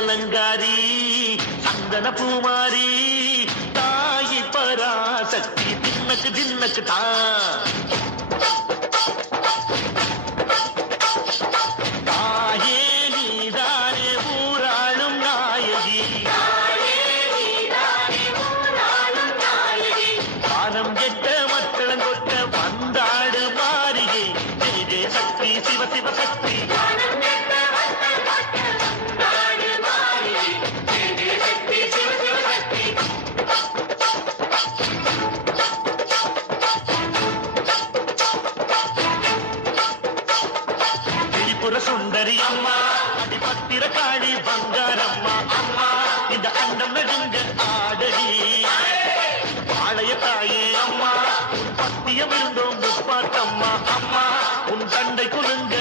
அலங்காரி சந்தன பூமாரி தாயி பராசக்தி தின்னக்கு தின்னக்கு தா. தாயே நீதானே ஊராளும் நாயகி. வானம் கெட்ட மக்களம் கொட்ட வந்தாடு மாறியே. சக்தி சிவ சிவ சக்தி. அற்புத சுந்தரி அம்மா. அதிபத்திர காளி பங்காரம்மா. அம்மா இந்த அண்டம் நெடுங்க ஆடடி. பாளைய தாயே அம்மா பத்தியம் இருந்தோம் முப்பாட்டம்மா. அம்மா உன் தண்டை குலுங்க